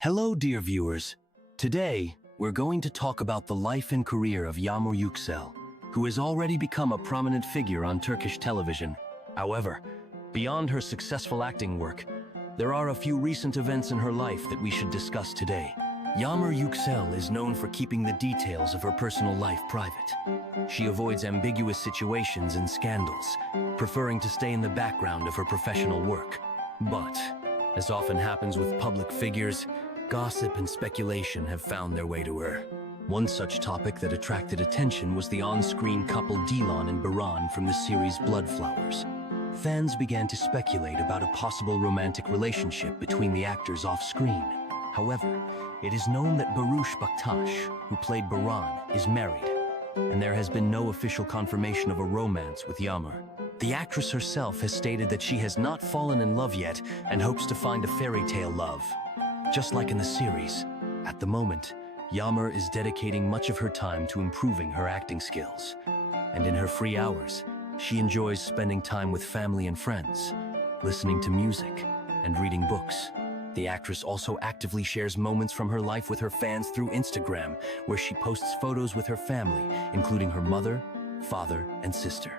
Hello, dear viewers. Today, we're going to talk about the life and career of Yagmur Yuksel, who has already become a prominent figure on Turkish television. However, beyond her successful acting work, there are a few recent events in her life that we should discuss today. Yagmur Yuksel is known for keeping the details of her personal life private. She avoids ambiguous situations and scandals, preferring to stay in the background of her professional work. But, as often happens with public figures, gossip and speculation have found their way to her. One such topic that attracted attention was the on-screen couple Dilan and Baran from the series Bloodflowers. Fans began to speculate about a possible romantic relationship between the actors off-screen. However, it is known that Baktas, who played Baran, is married, and there has been no official confirmation of a romance with Yagmur. The actress herself has stated that she has not fallen in love yet and hopes to find a fairy tale love. Just like in the series, at the moment, Yagmur is dedicating much of her time to improving her acting skills. And in her free hours, she enjoys spending time with family and friends, listening to music, and reading books. The actress also actively shares moments from her life with her fans through Instagram, where she posts photos with her family, including her mother, father, and sister.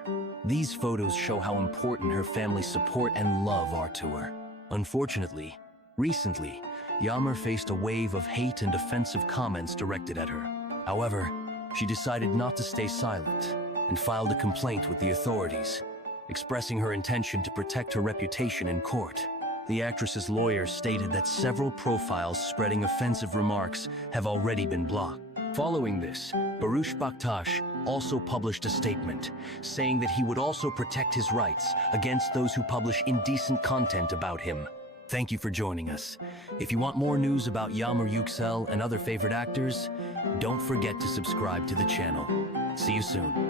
These photos show how important her family's support and love are to her. Unfortunately, recently, Yagmur faced a wave of hate and offensive comments directed at her. However, she decided not to stay silent and filed a complaint with the authorities, expressing her intention to protect her reputation in court. The actress's lawyer stated that several profiles spreading offensive remarks have already been blocked. Following this, Baktas also published a statement, saying that he would also protect his rights against those who publish indecent content about him. Thank you for joining us. If you want more news about Yagmur Yuksel and other favorite actors, don't forget to subscribe to the channel. See you soon.